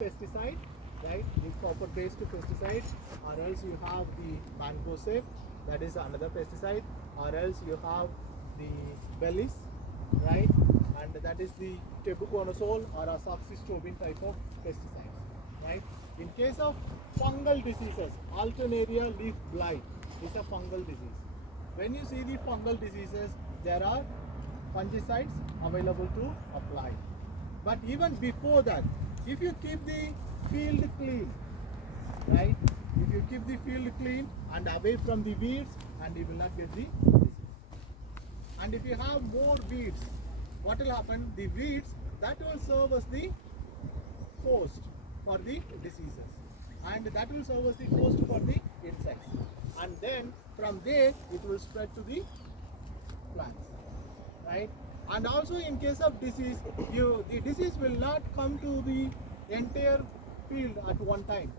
pesticide, right? The copper-based pesticide, or else you have the mancozeb, that is another pesticide, or else you have the bellis, right? And that is the tebuconazole or azoxystrobin type of pesticide, right? In case of fungal diseases, alternaria leaf blight is a fungal disease. When you see the fungal diseases, there are fungicides available to apply. But even before that, if you keep the field clean, right? If you keep the field clean and away from the weeds, and you will not get the disease. And if you have more weeds, what will happen? The weeds, that will serve as the host for the diseases, and that will serve as the host for the insects, and then from there it will spread to the plants, right? And also in case of disease, the disease will not come to the entire field at one time,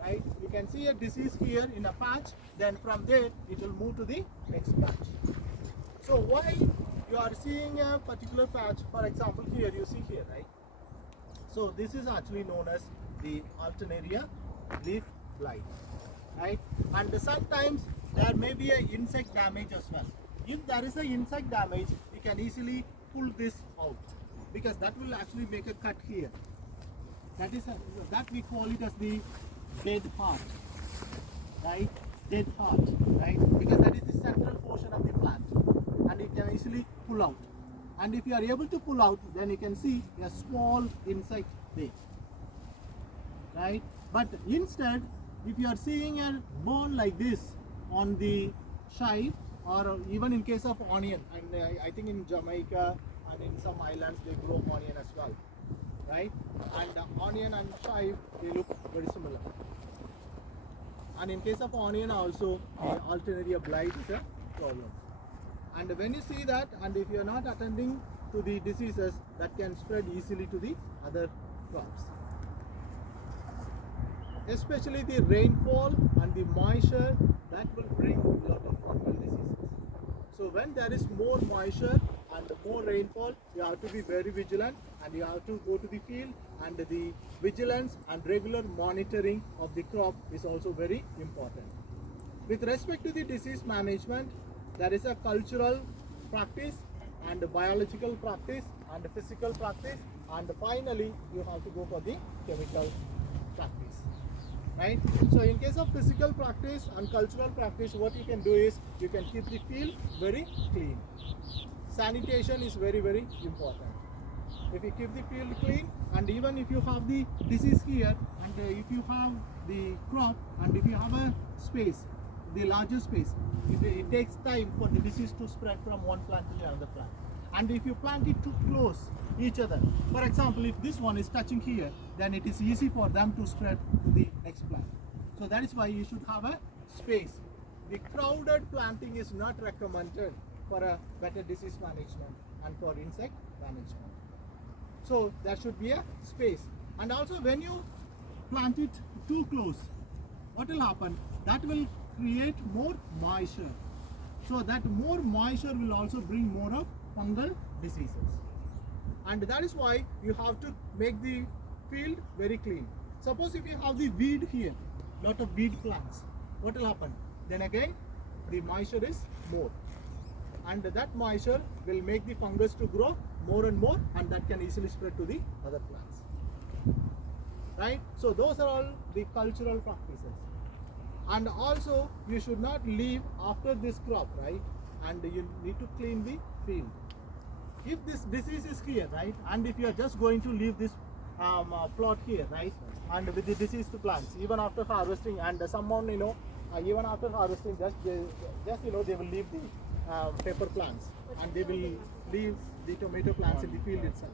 right? You can see a disease here in a patch, then from there it will move to the next patch. So why you are seeing a particular patch, for example here you see here, right? So this is actually known as the alternaria leaf blight, right? And sometimes there may be an insect damage as well. If there is an insect damage, you can easily pull this out, because that will actually make a cut here. That we call it as the dead heart, right? Dead heart, right? Because that is the central portion of the plant, and you can easily pull out. And if you are able to pull out, then you can see a small insect there, right? But instead, if you are seeing a burn like this on the chive, or even in case of onion, and I think in Jamaica and in some islands they grow onion as well, right? And onion and chive, they look very similar. And in case of onion also, the alternaria blight is a problem. And when you see that, and if you are not attending to the diseases, that can spread easily to the other crops. Especially the rainfall and the moisture, that will bring a lot of fungal diseases. So when there is more moisture and more rainfall, you have to be very vigilant, and you have to go to the field, and the vigilance and regular monitoring of the crop is also very important. With respect to the disease management, there is a cultural practice and a biological practice and a physical practice, and finally you have to go for the chemical practice, right? So in case of physical practice and cultural practice, what you can do is you can keep the field very clean. Sanitation is very, very important. If you keep the field clean, and even if you have the disease here, and if you have the crop, and if you have a space, the larger space, it takes time for the disease to spread from one plant to the other plant. And if you plant it too close each other, for example, if this one is touching here, then it is easy for them to spread to the next plant. So that is why you should have a space. The crowded planting is not recommended for a better disease management and for insect management. So there should be a space. And also when you plant it too close, what will happen? That will create more moisture. So that more moisture will also bring more of fungal diseases. And that is why you have to make the field very clean. Suppose if you have the weed here, lot of weed plants, what will happen? Then again, the moisture is more. And that moisture will make the fungus to grow more and more, and that can easily spread to the other plants, right? So those are all the cultural practices. And also you should not leave after this crop, right? And you need to clean the field. If this disease is here, right, and if you are just going to leave this plot here, right, and with the diseased plants, even after harvesting, and someone, even after harvesting, just they will leave the pepper plants, and they will leave the tomato plants in the field itself.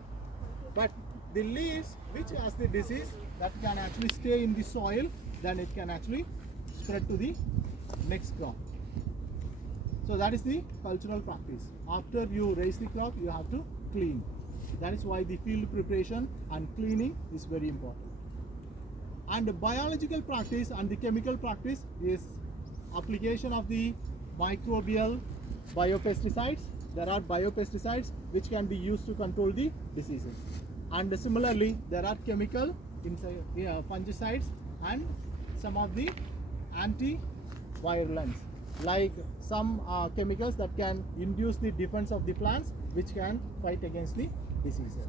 But the leaves which has the disease, that can actually stay in the soil, then it can actually spread to the next crop. So that is the cultural practice. After you raise the crop, you have to clean. That is why the field preparation and cleaning is very important. And the biological practice and the chemical practice is application of the microbial biopesticides. There are biopesticides which can be used to control the diseases. And similarly, there are chemical inside fungicides and some of the anti-virulence, like some chemicals that can induce the defense of the plants, which can fight against the diseases,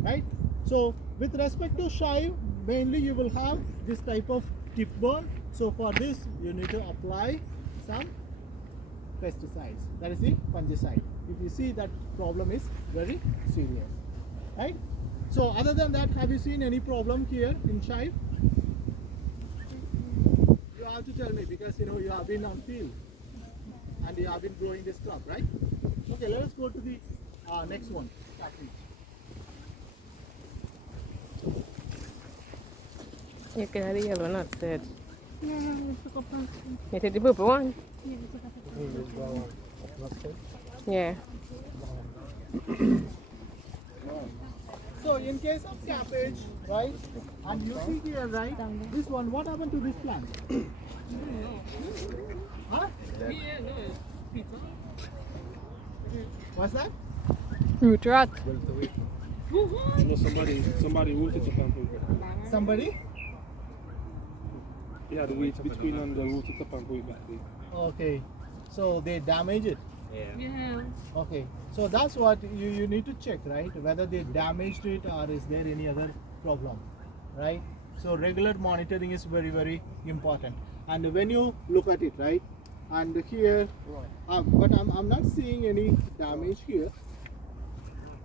right? So with respect to chive, mainly you will have this type of tip burn. So for this you need to apply some pesticides, that is the fungicide, if you see that problem is very serious, right? So other than that, have you seen any problem here in chive? You have to tell me, because you know you have been on field and you have been growing this crop, right? Okay, let us go to the next one. You can have the yellow nut said. Yeah, we took up one. You take the purple one? Yeah, we took up Yeah. So in case of cabbage, right, and you see here, right, this one, what happened to this plant? Huh? What's that? Root rot. No, somebody rooted the plant. Somebody? Yeah, the weeds between and the rooted the plant way back there. Okay, so they damage it. Yeah. Okay, so that's what you need to check, right, whether they damaged it or is there any other problem, right? So regular monitoring is very, very important. And when you look at it, right, and here, but I'm not seeing any damage here,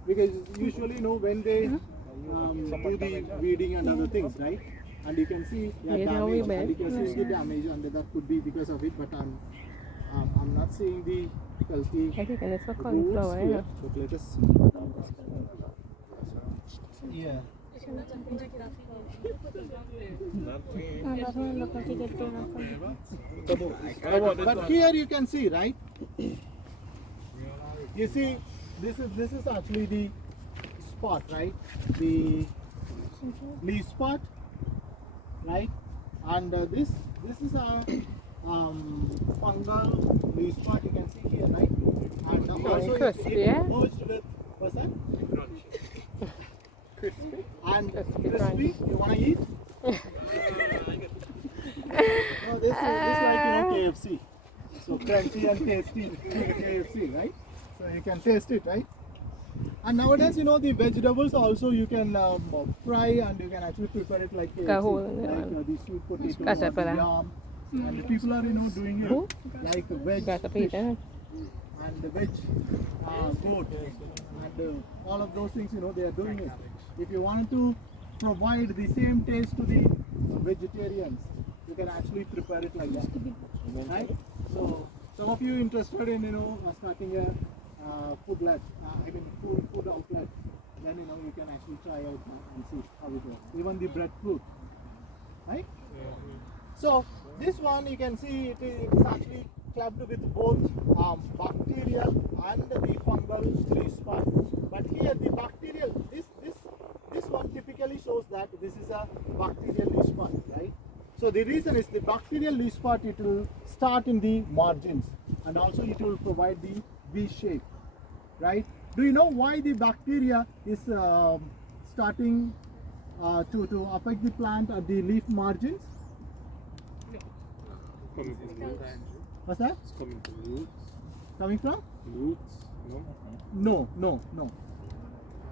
because usually, you know, when they do the weeding and other things, right, and you can see damage, and you can see the damage, and that could be because of it, but I'm not seeing the healthy I think it's for roots cauliflower, here. yeah. But let us see. Yeah. But here you can see, right? You see, this is actually the spot, right? The leaf spot, right? And this is a fungal leaf spot. You can see here, right? And also crispy, it yeah? merged with, what's that? Crispy. And Crispy crispy. You wanna eat? No, this like, you know, KFC. So crunchy and tasty KFC, right? So you can taste it, right? And nowadays, you know, the vegetables also you can fry, and you can actually prepare it like KFC, like the sweet potato, or the yam. And people are, you know, doing it like veg fish and veg goat, and all of those things, you know, they are doing it. If you wanted to provide the same taste to the vegetarians, you can actually prepare it like that, right? So some of you interested in, you know, starting a food outlet, then, you know, you can actually try out and see how it works. Even the breadfruit, right? So this one, you can see it is actually clubbed with both bacterial and the fungal leaf spot. But here the bacterial, this one typically shows that this is a bacterial leaf spot, right? So the reason is the bacterial leaf spot, it will start in the margins, and also it will provide the V shape, right? Do you know why the bacteria is starting to affect the plant at the leaf margins? Coming from roots. What's that? It's coming from roots. Coming from? Roots, no? No.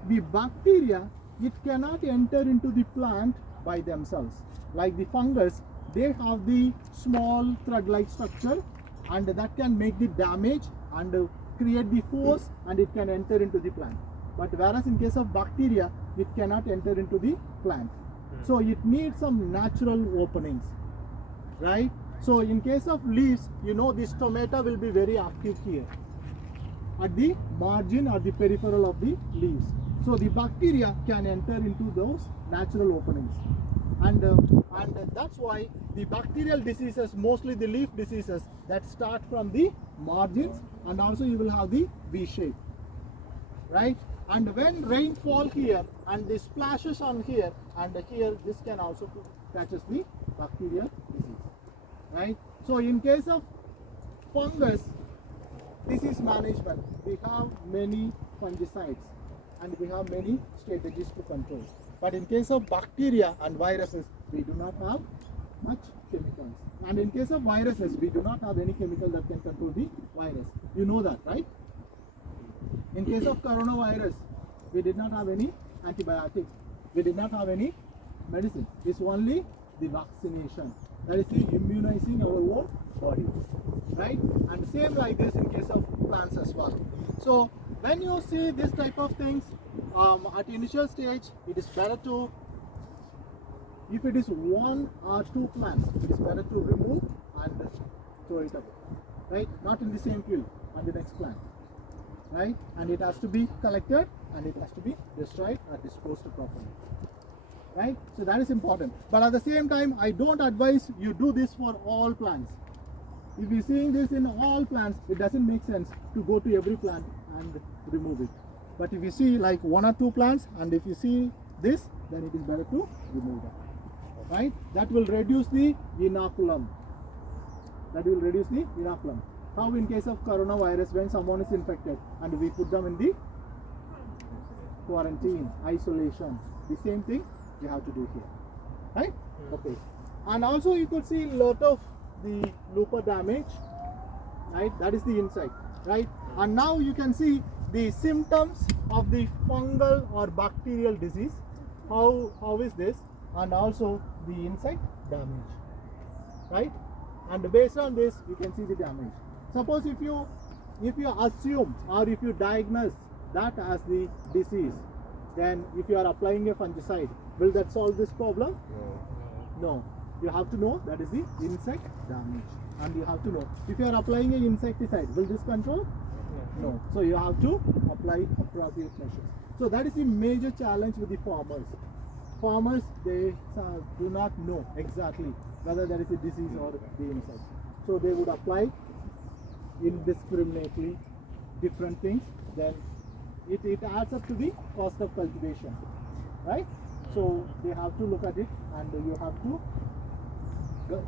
The bacteria, it cannot enter into the plant by themselves. Like the fungus, they have the small thread-like structure, and that can make the damage and create the force, and it can enter into the plant. But whereas in case of bacteria, it cannot enter into the plant. So it needs some natural openings, right? So in case of leaves, you know, this stomata will be very active here at the margin or the peripheral of the leaves. So the bacteria can enter into those natural openings, and that's why the bacterial diseases, mostly the leaf diseases, that start from the margins, and also you will have the V shape, right? And when rain fall here and the splashes on here and here, this can also catches the bacterial disease, right? So in case of fungus disease management, we have many fungicides and we have many strategies to control. But in case of bacteria and viruses, we do not have much chemicals. And in case of viruses, we do not have any chemical that can control the virus. You know that, right? In case of coronavirus, we did not have any antibiotic. We did not have any medicine. It's only the vaccination. That is the immunizing our own body, right? And same like this in case of plants as well. So when you see this type of things at initial stage, it is better to, if it is 1 or 2 plants, it is better to remove and throw it away, right? Not in the same field on the next plant, right? And it has to be collected and it has to be destroyed or disposed properly, right? So that is important. But at the same time, I don't advise you do this for all plants. If you're seeing this in all plants, it doesn't make sense to go to every plant and remove it. But if you see like 1 or 2 plants, and if you see this, then it is better to remove that, right? That will reduce the inoculum. That will reduce the inoculum. How in case of coronavirus, when someone is infected and we put them in the quarantine, isolation, the same thing we have to do here, right? Okay. And also you could see a lot of the looper damage, right? That is the insect, right? And now you can see the symptoms of the fungal or bacterial disease. How is this? And also the insect damage, right? And based on this, you can see the damage. Suppose if you assume or if you diagnose that as the disease, then if you are applying a fungicide, will that solve this problem? No. You have to know that is the insect damage, and you have to know if you are applying an insecticide, will this control? No. So you have to apply appropriate measures. So that is the major challenge with the farmers. Farmers, they do not know exactly whether there is a disease or the insect. So they would apply indiscriminately different things. Then it adds up to the cost of cultivation, right? So they have to look at it, and you have to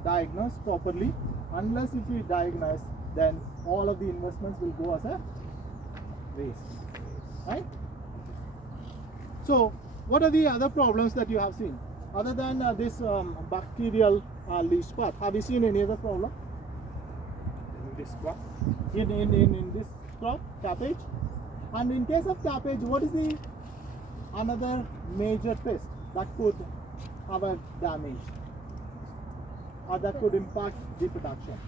diagnose properly. Unless if you diagnose, then all of the investments will go as a waste, right? So what are the other problems that you have seen other than this bacterial leaf spot? Have you seen any other problem In this spot? in this crop, cabbage? And in case of cabbage, what is the another major pest that could have a damage or that could impact the production?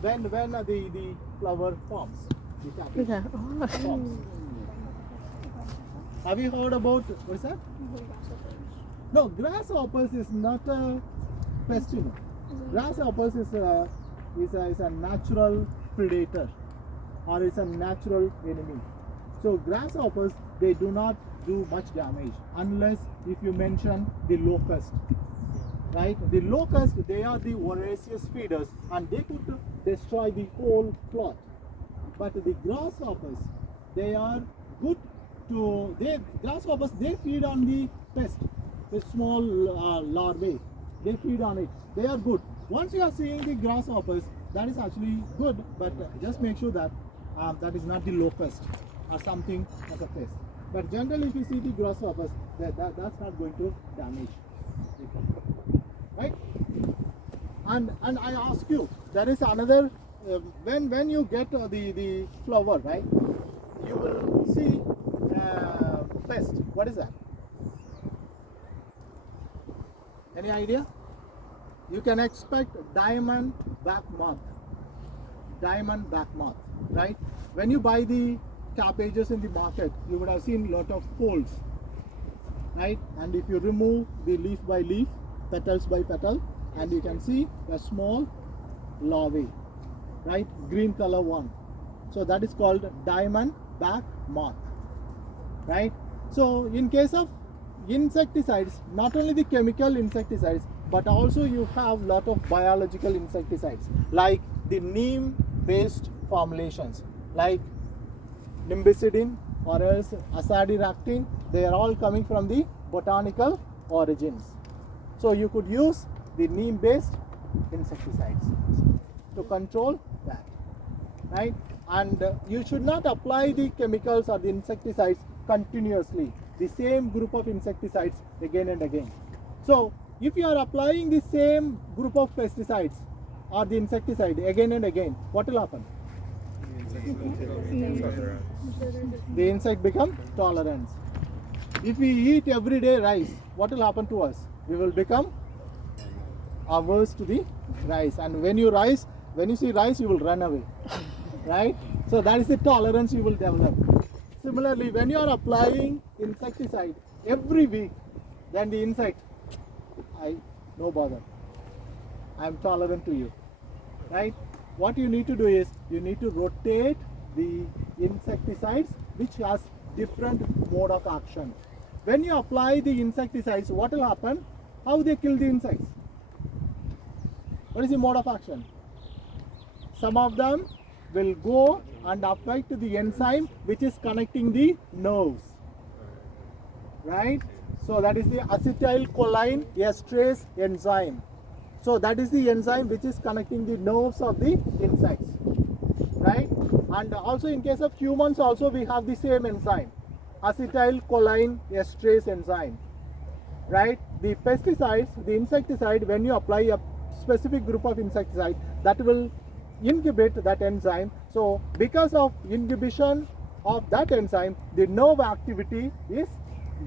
When the flower forms, the cabbage Yeah. Oh. forms. Have you heard about, what is that? No, grasshoppers is not a pest, you know. Grasshoppers is a natural predator, or is a natural enemy. So grasshoppers, they do not do much damage unless if you mention the locust, right? The locust, they are the voracious feeders and they could destroy the whole plot. But the grasshoppers, they are good to, grasshoppers, they feed on the pest, the small larvae, they feed on it. They are good. Once you are seeing the grasshoppers, that is actually good, but just make sure that that is not the locust or something as a pest. But generally, if you see the grasshoppers, that's not going to damage the crop, right? And I ask you, there is another, when you get the flower, right, you will see pest. What is that? Any idea? You can expect diamond back moth. Diamond back moth, right? When you buy the cabbages in the market, you would have seen a lot of holes, right? And if you remove the leaf by leaf, petals by petal, and you can see a small larvae, right? Green color one. So that is called diamond back moth, right? So in case of insecticides, not only the chemical insecticides, but also you have lot of biological insecticides like the neem based formulations like nimbicidine or else azadirachtin. They are all coming from the botanical origins. So you could use the neem based insecticides to control that, right? And you should not apply the chemicals or the insecticides continuously. the same group of insecticides again and again. So if you are applying the same group of pesticides or the insecticide again and again, what will happen? The insect become tolerant. If we eat every day rice, what will happen to us? We will become averse to the rice, and when you see rice, you will run away, right? So that is the tolerance you will develop. Similarly, when you are applying insecticide every week, then the insect, no bother, I am tolerant to you, right? What you need to do is you need to rotate the insecticides which has different mode of action. When you apply the insecticides, what will happen? How they kill the insects? What is the mode of action? Some of them will go and affect the enzyme which is connecting the nerves, right? So that is the acetylcholine esterase enzyme. So that is the enzyme which is connecting the nerves of the insects, right? And also in case of humans also we have the same enzyme, acetylcholine esterase enzyme, right? The pesticides, the insecticide, when you apply a specific group of insecticide, that will inhibit that enzyme. So because of inhibition of that enzyme, the nerve activity is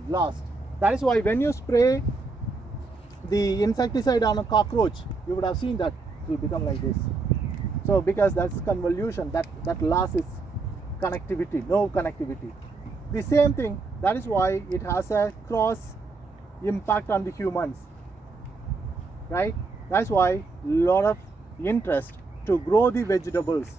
lost. That is why when you spray the insecticide on a cockroach, you would have seen that it will become like this. So because that's convolution, that loss is connectivity, nerve connectivity. The same thing, that is why it has a cross impact on the humans, right? That's why lot of interest to grow the vegetables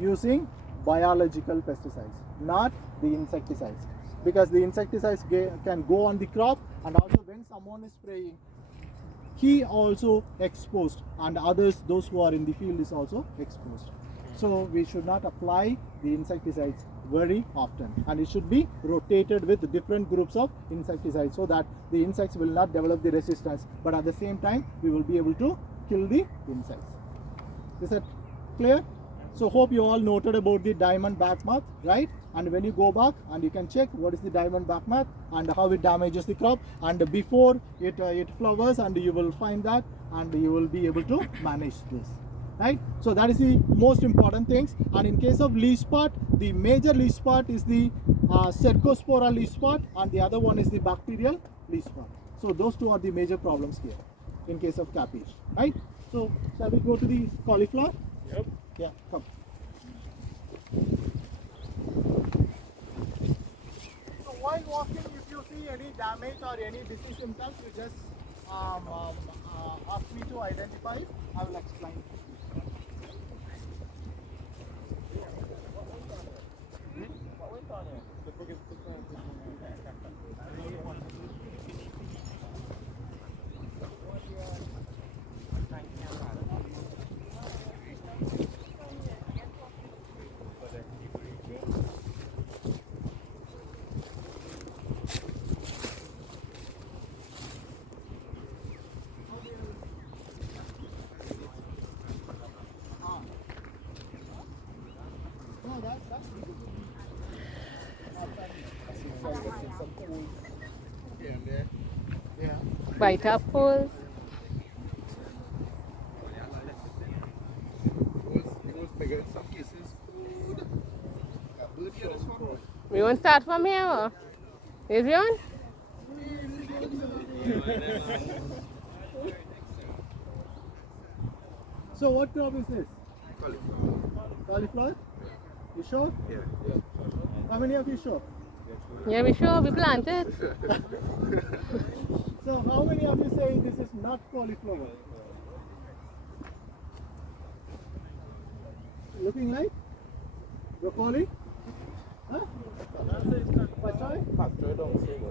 using biological pesticides, not the insecticides, because the insecticides can go on the crop, and also when someone is spraying, he also exposed, and others, those who are in the field, is also exposed. So we should not apply the insecticides very often, and it should be rotated with different groups of insecticides so that the insects will not develop the resistance, but at the same time we will be able to kill the insects. Is that clear? So hope you all noted about the diamond back moth, right? And when you go back and you can check what is the diamond back moth and how it damages the crop, and before it flowers, and you will find that, and you will be able to manage this, right? So that is the most important things. And in case of leaf spot, the major leaf spot is the cercospora leaf spot, and the other one is the bacterial leaf spot. So those two are the major problems here in case of cabbage, right? So shall we go to the cauliflower? Yep. Yeah, come. So while walking, if you see any damage or any disease symptoms, you just ask me to identify. I will explain. Bite apples. We want to start from here, or? Is we on? So what crop is this? Cauliflower? You sure? Yeah. How many of you sure? Yeah, we sure we planted. So how many of you say this is not cauliflower? Looking like broccoli? Huh? Pachai?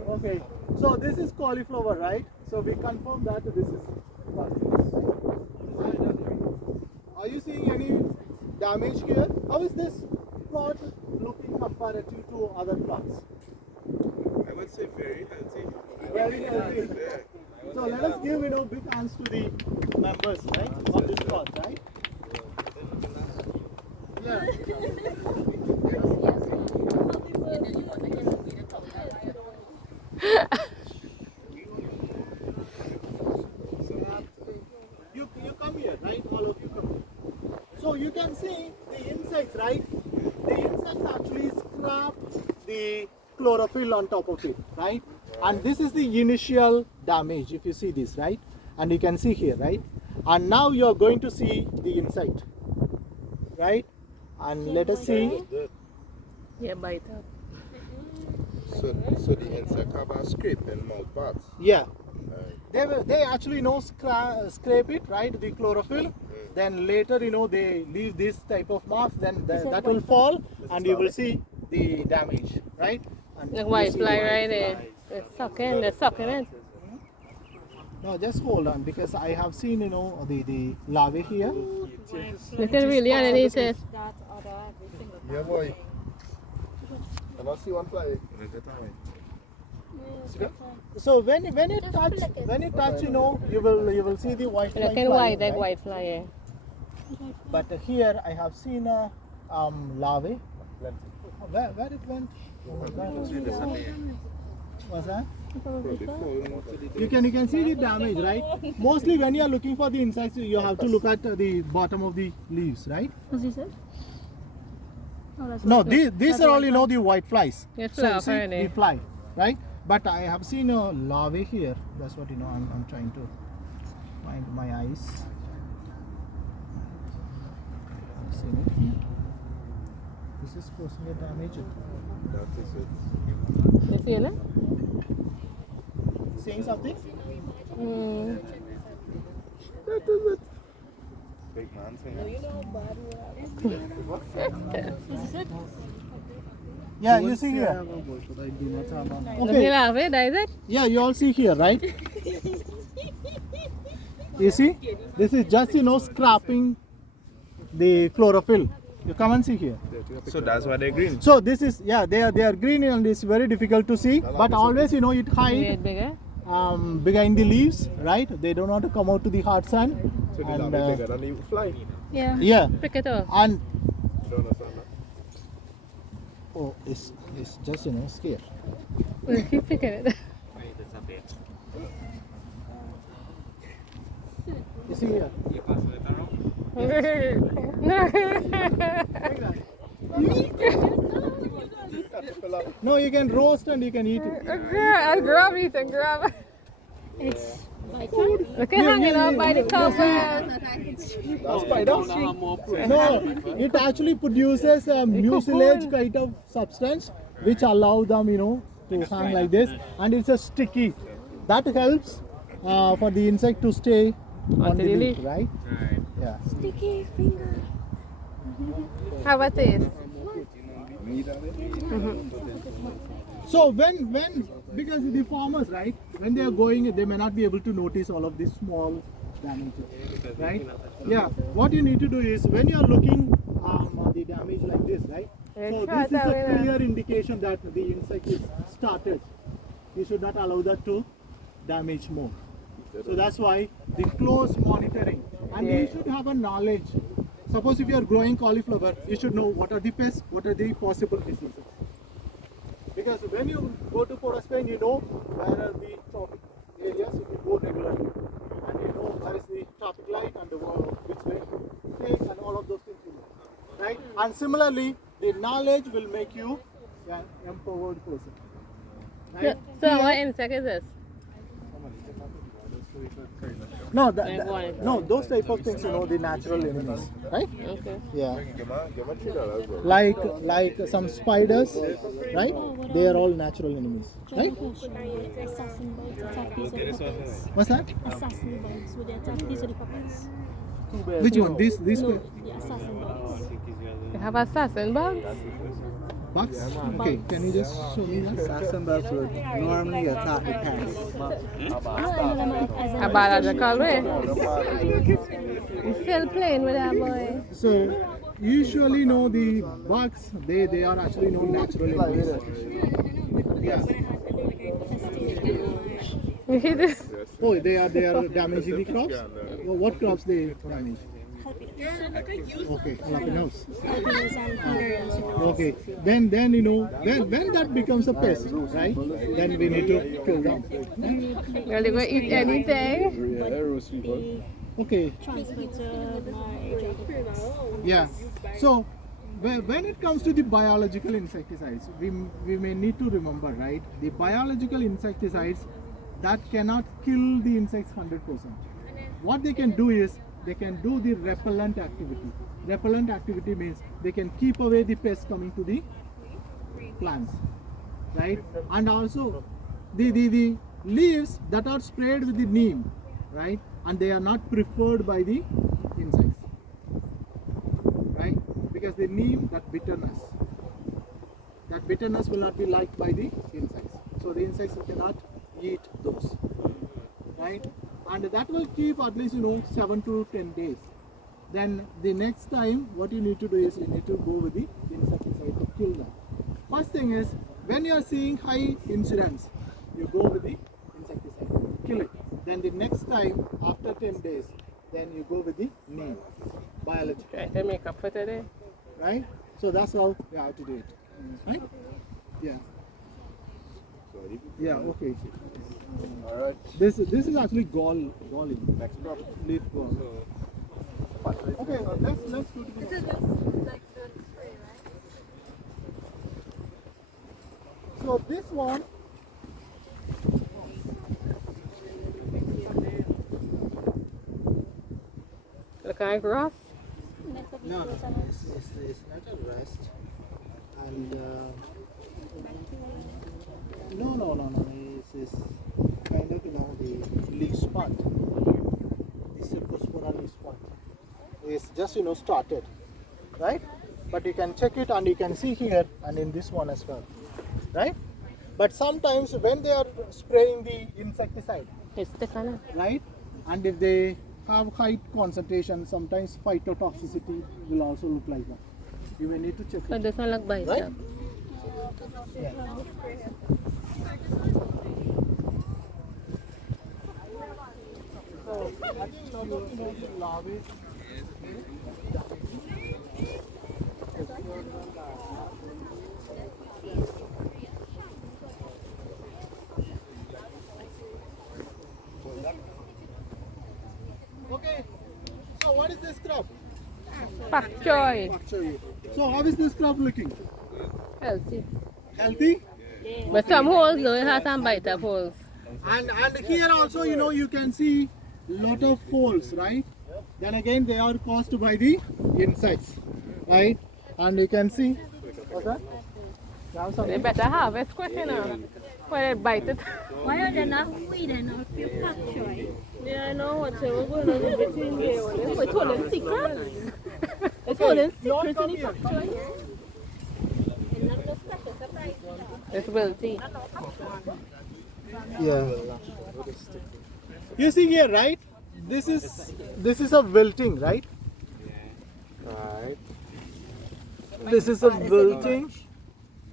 Okay, so this is cauliflower, right? So we confirm that this is cauliflower. Are you seeing any damage here? How is this plot looking comparative to other plots? I would say very healthy. Very healthy. So let us give big hands to the members, right, of this plot, right? Yeah. You come here, right? All of you come here. So you can see the insects, right? The insects actually scrap the chlorophyll on top of it, right? And this is the initial damage, if you see this, right? And you can see here, right? And now you're going to see the insect, right? And let us see. Yeah, bite up. So the insect have a scrape in mouth parts. Yeah. They actually scrape it, right? The chlorophyll. Then later, they leave this type of marks. Then that will fall, and you will see the damage, right? And Look, you white see fly the right there. They're sucking it. No, just hold on, because I have seen, the larvae here. Look at really underneath it. Yeah, boy. And I see one fly. So when you touch, you will see the white fly. Look at white, like white fly. Yeah. But here I have seen a larvae. Where it went? Oh my God. What's that? You can see the damage, right? Mostly when you are looking for the insects, you have to look at the bottom of the leaves, right? What's this? Oh, that's No, these are all the white flies. It's So flower see already. the fly, right? But I have seen a larvae here. That's what I'm trying to find my eyes. I've seen it here. This is causing a damage. That is it. You see it? Seeing something? Mm. That is it. Big man saying. Yeah, you see here. Look Okay. at it, that is it? Yeah, you all see here, right? You see? This is just, scrapping the chlorophyll. You come and see here. So that's why they're green. So this is, they are green, and it's very difficult to see. But always, it hides Weird bigger. behind the leaves, right? They don't want to come out to the hot sun. So the And, larvae bigger than the fly. Yeah. yeah, Pick it up. and You don't understand that? oh, it's just scared. We'll keep picking it. You see here. No, you can roast and you can eat it. I'll grab it and grab it. It's Look at hanging up by the cover. That's spider. No, it actually produces a mucilage kind of substance which allow them, to hang like this, and it's a sticky. That helps for the insect to stay on the leaf, right? Yeah. sticky finger. How about this? So when because the farmers, right, when they are going, they may not be able to notice all of these small damages, right? Yeah. What you need to do is, when you are looking the damage like this, right? So this is a clear indication that the insect is started. You should not allow that to damage more. So that's why the close monitoring, and you should have a knowledge. Suppose if you are growing cauliflower, you should know what are the pests, what are the possible diseases. Because when you go to Port of Spain, you know where are the tropic areas if you go regularly, and you know where is the traffic light and which way to take, and all of those things you know, right? And similarly, the knowledge will make you an empowered person. Right? So what insect is this? No, no, those type of things, the natural enemies, right? Okay. Yeah. Give me $3. Like some spiders, right? They are all natural enemies, right? Assassin bugs attack these are the puppets. What's that? Assassin bugs would attack these are the puppets. Which one? These No, the assassin bugs. You have assassin bugs? bugs? Okay, can you just show me that? Assassin bugs would normally attack the pants. A biological way. You're still playing with that boy. So usually, the bugs, they are actually natural enemies. Yeah. Oh, they are damaging the crops. Well, what crops they damage? Okay, jalapenos. Jalapenos and Hungarian cinnamon. Okay, then when that becomes a pest, right? Then we need to kill them. Well, they gonna eat anything. They Okay, transfer to my dragonflies. yeah. So when it comes to the biological insecticides, we may need to remember, right? The biological insecticides that cannot kill the insects 100%. What they can do is they can do the repellent activity. Repellent activity means they can keep away the pests coming to the plants, right? And also the leaves that are sprayed with the neem, right? And they are not preferred by the insects, right? Because the neem, that bitterness will not be liked by the insects. So the insects cannot eat those, right? And that will keep at least 7 to 10 days. Then the next time what you need to do is you need to go with the insecticide to kill them. First thing is, when you are seeing high incidence, you go with the insecticide, kill it. Then the next time after 10 days, then you go with the neem, biology, Try to make up for today. right? So that's how you have to do it, right? Yeah. Yeah. Okay. All right. This is actually galling. Next crop. Leaf gall. Okay, let's go to the next. So this one, Look like rough. no, it's not a rest, and no, it's kind of the leaf spot, the Circospora leaf spot. It's just started, right? But you can check it and you can see here and in this one as well, right? But sometimes when they are spraying the insecticide, It's the color. right, and if they have high concentration, sometimes phytotoxicity will also look like that. You may need to check So it. this one look bite Right? up. So I think lot of the larvae. Okay, so what is this crop? Pak choy. I'll show you. So how is this crop looking? Healthy. Healthy? But some holes though, it has some bite up holes. And here also you can see lot of holes, right? Then again they are caused by the insects, right? And you can see what's that? You have some- They better harvest quick for it bite it. Why are they not weeding out your pak choy? Yeah, I know whatever going on in between there. We're told secrets. It's holding You all secrets come in the here. pak choy. It's wilty. Yeah. You see here, right? This is a wilting, right? Right. This is a wilting,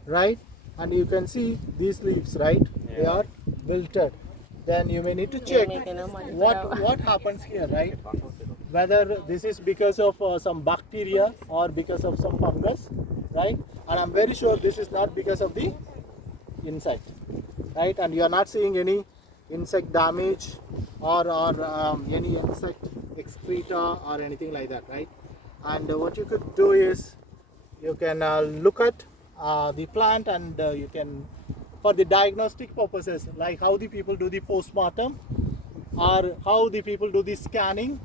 right? And you can see these leaves, right? They are wilted. Then you may need to check making no money for what happens here, right? Whether this is because of some bacteria or because of some fungus, right? And I'm very sure this is not because of the insect, right? And you are not seeing any insect damage or any insect excreta or anything like that, right? And what you could do is you can look at the plant and you can, for the diagnostic purposes, like how the people do the postmortem or how the people do the scanning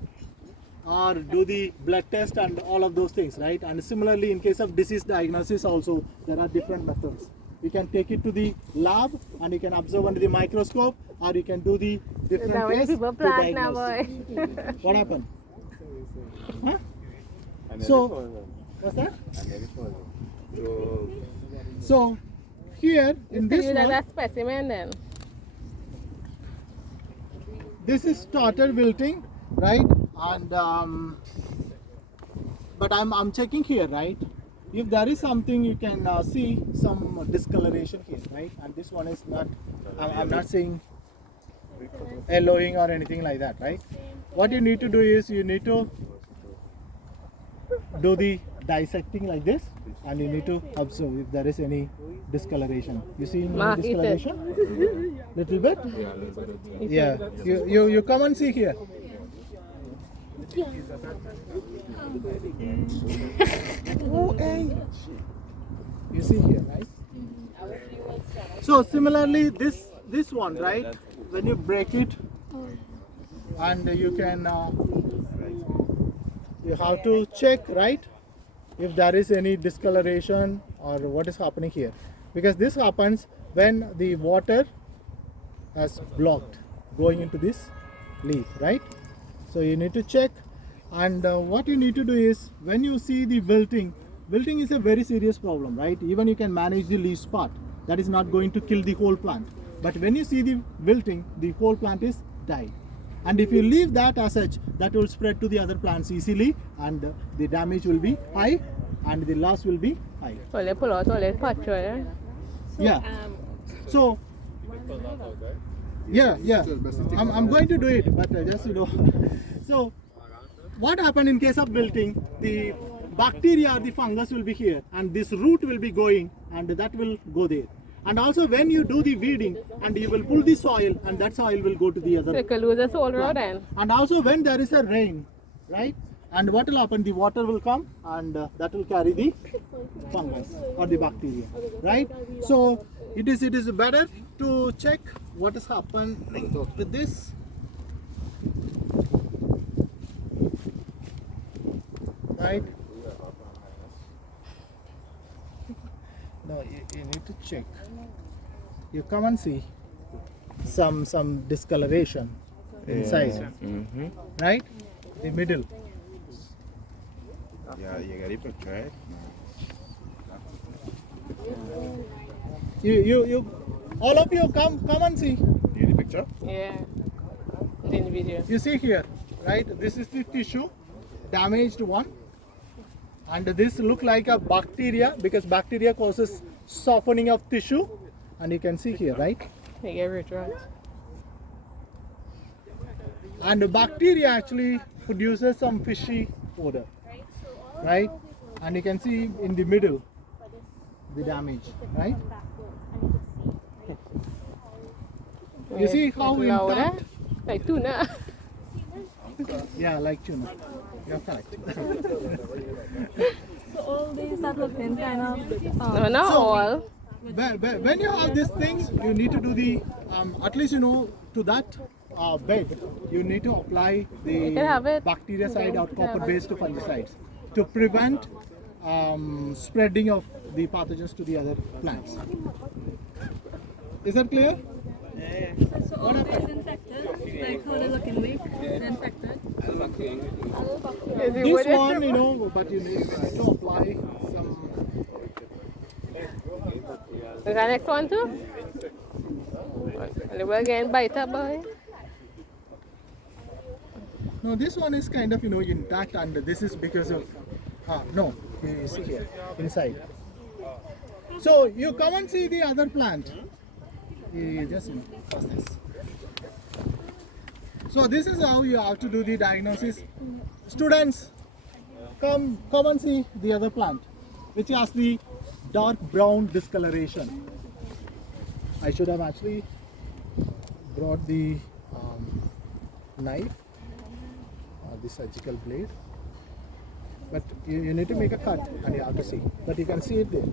or do the blood test and all of those things, right? And similarly in case of disease diagnosis also there are different methods. You can take it to the lab and you can observe under the microscope, or you can do the different Now when tests people to plant now, diagnose. boy. What happened? Huh? So, what's that? So, here in this You like one, that specimen then? this is started wilting, right? And but I'm checking here, right? If there is something, you can see some discoloration here, right? And this one is not. I'm not saying yellowing or anything like that, right? What you need to do is you need to do the dissecting like this, and you need to observe if there is any discoloration. You see any Mark, eat it. discoloration? Little bit? Yeah. You come and see here. Oh, hey. You see here, right? So similarly, this one, right? When you break it, and you can you have to check, right, if there is any discoloration or what is happening here, because this happens when the water has blocked going into this leaf, right? So you need to check, and what you need to do is, when you see the wilting is a very serious problem, right? Even you can manage the leaf spot, that is not going to kill the whole plant, but when you see the wilting, the whole plant is died. And if you leave that as such, that will spread to the other plants easily, and the damage will be high and the loss will be high. Well, they pull out all that patch, right? Yeah. So yeah, I'm going to do it, but just so what happened in case of wilting, the bacteria or the fungus will be here, and this root will be going, and that will go there. And also when you do the weeding, and you will pull the soil, and that soil will go to the other. They can lose us all around plant. then. And also when there is a rain, right? And what will happen? The water will come, and that will carry the fungus or the bacteria, right? So it is better to check what has happened with this. Right? No, you need to check. You come and see some discoloration inside, right? The middle. Yeah, you got it portrayed. You all of you come and see. You need a picture? Yeah. In the video. You see here, right? This is the tissue, damaged one, and this look like a bacteria, because bacteria causes softening of tissue, and you can see here, right? They get rid of it. And the bacteria actually produces some fishy odor, right? And you can see in the middle the damage, right? You see how intact? Like tuna. Yeah, like tuna. You're correct. So all these are looking kind of. No, not So, all. when you have these things, you need to do the at least to that bed, you need to apply the can have it. bactericide or copper-based fungicides to prevent spreading of the pathogens to the other plants. Is that clear? So all these infected, like how they look in week, they're infected. This one, but you need to apply some. Is that next one too? We're getting bite up, boy. No, this one is kind of intact, and this is because of no, you see here inside. So you come and see the other plant. You just pass this. So this is how you have to do the diagnosis. Students, come and see the other plant, which has the dark brown discoloration. I should have actually brought the knife or the surgical blade, but you need to make a cut, and you have to see. But you can see it there.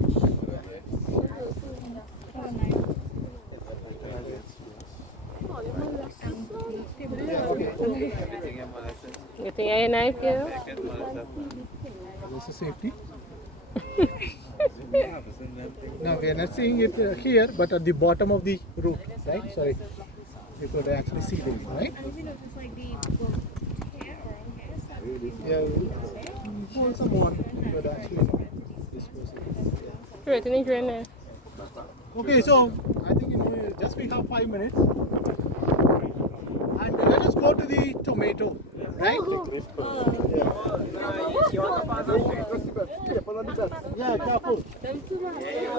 Yeah, okay. You think I knife you? This is safety. No, we are not seeing it here, but at the bottom of the root, right? Sorry, you could actually see this, right? Yeah, pull some more. You could actually dispose it. Right in the drain there. Okay, so I think just we have 5 minutes, and let us go to the tomato, right? Yeah, careful.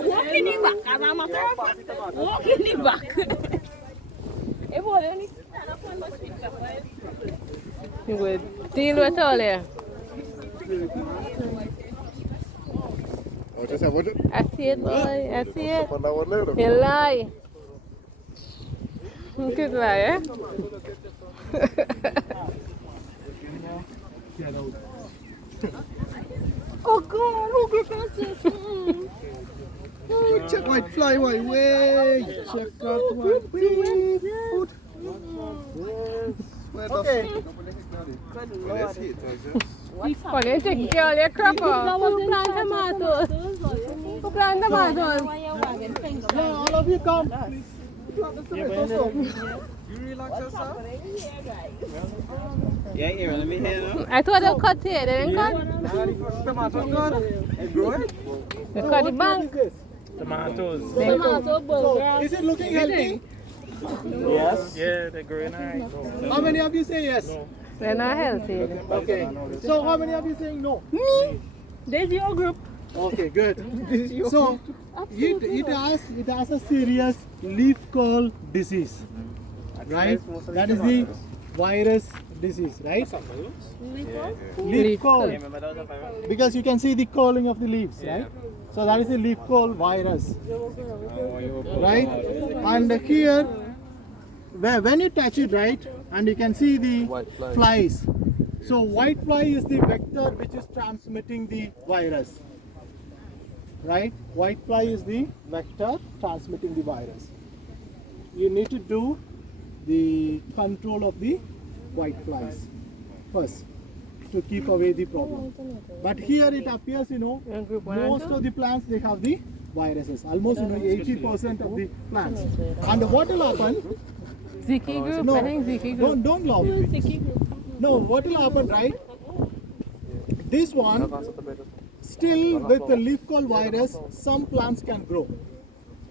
Walk in the back, as I'm a perfect. Walk in the back. You would deal with all there. Oh, just have what? I see it, boy. I see it. One hour later. You lie. Look at that, eh? Oh God, who gets this? Check white fly white way. Check out white way. Okay. When you take care of your crapper, who plant tomatoes? Who plant tomatoes? Yeah, all of you come. Please. I thought they cut here, they didn't cut? They cut the bank. Tomatoes. So, is it looking healthy? Yes. Yeah, they're growing nice. How many of you say yes? They're not healthy. Okay. So, how many of you saying no? There's your group. Okay, good. So, it has a serious leaf curl disease, right? That is the virus disease, right? Leaf curl. Because you can see the curling of the leaves, right? So that is the leaf curl virus, right? And here, when you touch it, right, and you can see the flies. So white fly is the vector which is transmitting the virus, right? White fly is the vector transmitting the virus. You need to do the control of the white flies first to keep away the problem. But here it appears, most of the plants, they have the viruses. Almost 80% of the plants. And what will happen? Ziki group, No, I think Ziki group. don't laugh. No, what will happen, right? This one, still with the leaf curl virus, some plants can grow,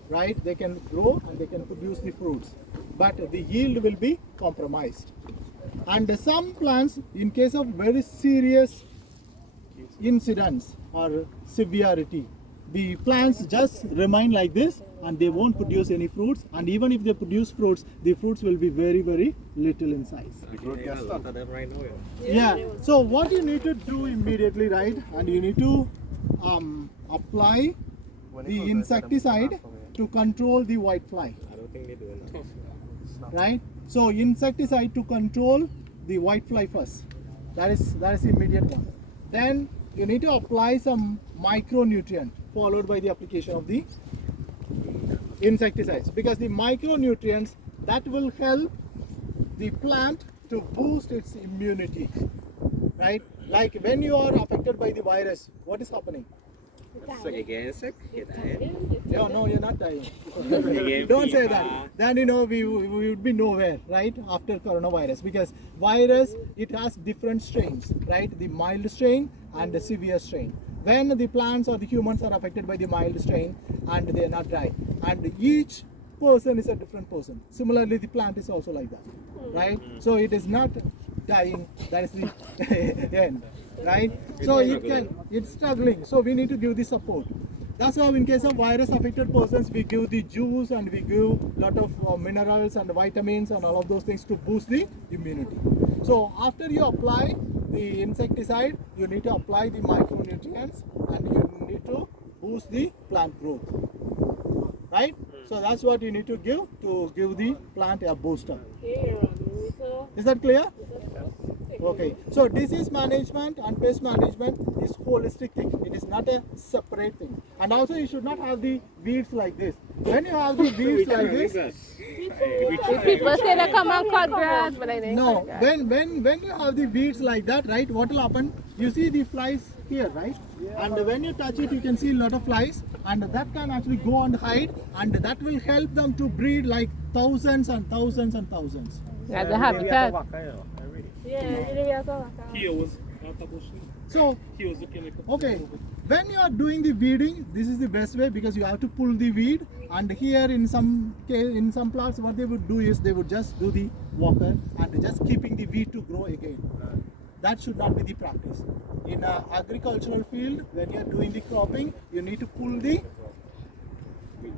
right? They can grow and they can produce the fruits, but the yield will be compromised. And some plants, in case of very serious incidents or severity, the plants just remain like this and they won't produce any fruits, and even if they produce fruits, the fruits will be very, very little in size. Yeah, so what you need to do immediately, right, and you need to apply the insecticide to control the white fly. Right? So insecticide to control the white fly first. That is the immediate one. Then you need to apply some micronutrient followed by the application of the insecticides, because the micronutrients that will help the plant to boost its immunity, right? Like when you are affected by the virus, what is happening? No, you're not dying. Don't say that. Then we would be nowhere, right? After coronavirus, because virus, it has different strains, right? The mild strain and the severe strain. When the plants or the humans are affected by the mild strain and they are not die, and each person is a different person. Similarly, the plant is also like that, right? So it is not dying. That is the end. Right? So it's struggling. So we need to give the support. That's how in case of virus affected persons, we give the juice and we give lot of minerals and vitamins and all of those things to boost the immunity. So after you apply the insecticide, you need to apply the micronutrients and you need to boost the plant growth. Right? So that's what you need to give the plant a booster. Is that clear? Okay, so disease management and pest management is holistic thing. It is not a separate thing. And also you should not have the weeds like this. When you have the weeds like this, People say they come and cut grass, but I didn't. no, when you have the weeds like that, right, what will happen? You see the flies here, right? And when you touch it, you can see a lot of flies, and that can actually go and hide, and that will help them to breed like thousands and thousands and thousands. Yeah, the habitat. So, okay, when you are doing the weeding, this is the best way, because you have to pull the weed, and here in some plots what they would do is they would just do the walker and just keeping the weed to grow again. That should not be the practice. In an agricultural field, when you are doing the cropping, you need to pull the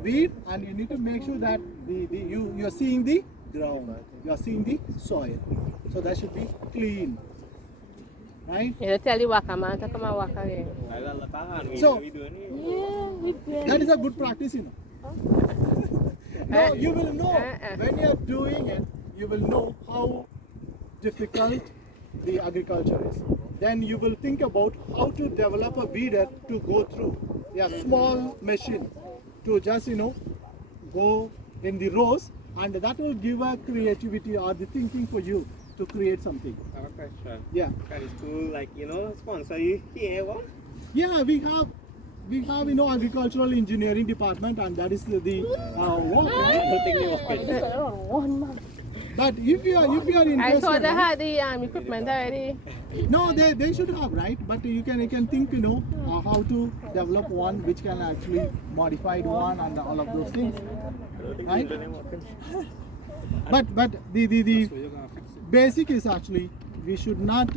weed and you need to make sure that you are seeing the ground, you are seeing the soil. So that should be clean. right? Yeah, tell you waka man to come and waka again. So Yeah, we did. that is a good practice, you know. No, you will know when you are doing it. You will know how difficult the agriculture is. Then you will think about how to develop a weeder to go through a small machine to just go in the rows, and that will give a creativity or the thinking for you to create something. I have a question. Yeah. Can school sponsor you here? Yeah, we have agricultural engineering department, and that is the work. But if you are interested, I thought they right? had the equipment already. No, they should have, right? But you can think how to develop one which can actually modified one and all of those things, right? But the basic is actually we should not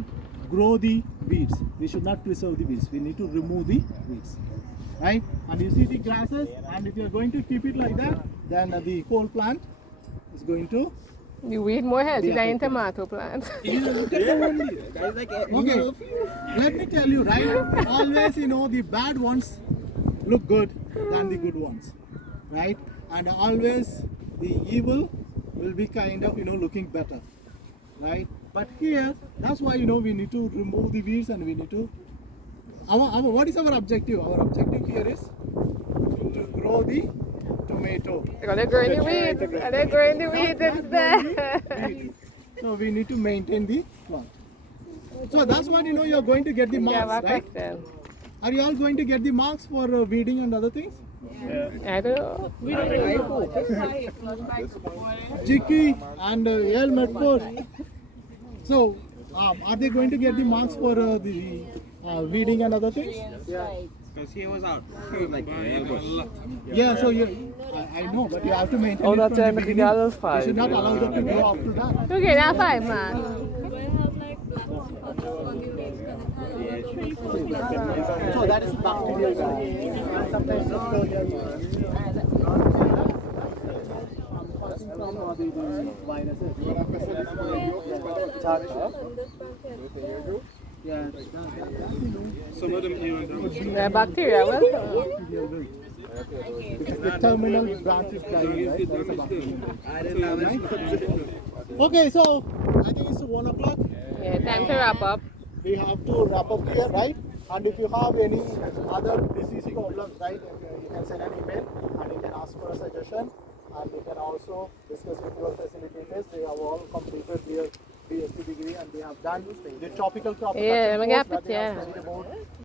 grow the weeds. We should not preserve the weeds. We need to remove the weeds, right? And you see the grasses, and if you are going to keep it like that, then the whole plant is going to. The weed more healthy Yeah, than in okay. tomato plants. Okay, let me tell you, right? Always, the bad ones look good than the good ones, right? And always the evil will be kind of, looking better, right? But here, that's why, we need to remove the weeds, and we need to. What is our objective? Our objective here is to grow the tomato. They're growing the weeds. They're growing the weeds instead. So we need to maintain the plant. So that's what you're going to get the Yeah, marks, my right? question. Are you all going to get the marks for weeding and other things? I don't know. Jiki and El Medford. So are they going to get the marks for the weeding and other things? Because he was out. Yeah, so I know, but you have to maintain Oh, it that's from the in the beginning. other You five. should not allow them to go after that. Okay, now 5 man. Do I have like black spots on the waist? Can it have So that is bacterial growth. And sometimes bacteria from the viruses. Yeah, Some of them even The bacteria will because the terminal branch is dying, right? That is a bacteria. I didn't have it. Okay, so I think it's 1 o'clock. Yeah, time to wrap up. We have to wrap up here, right? And if you have any other disease problems, right, you can send an email and you can ask for a suggestion, and you can also discuss with your facilitators. They have all completed their PhD degree and they have done the tropical crop Yeah, protection we got course that they have it, yeah. studied about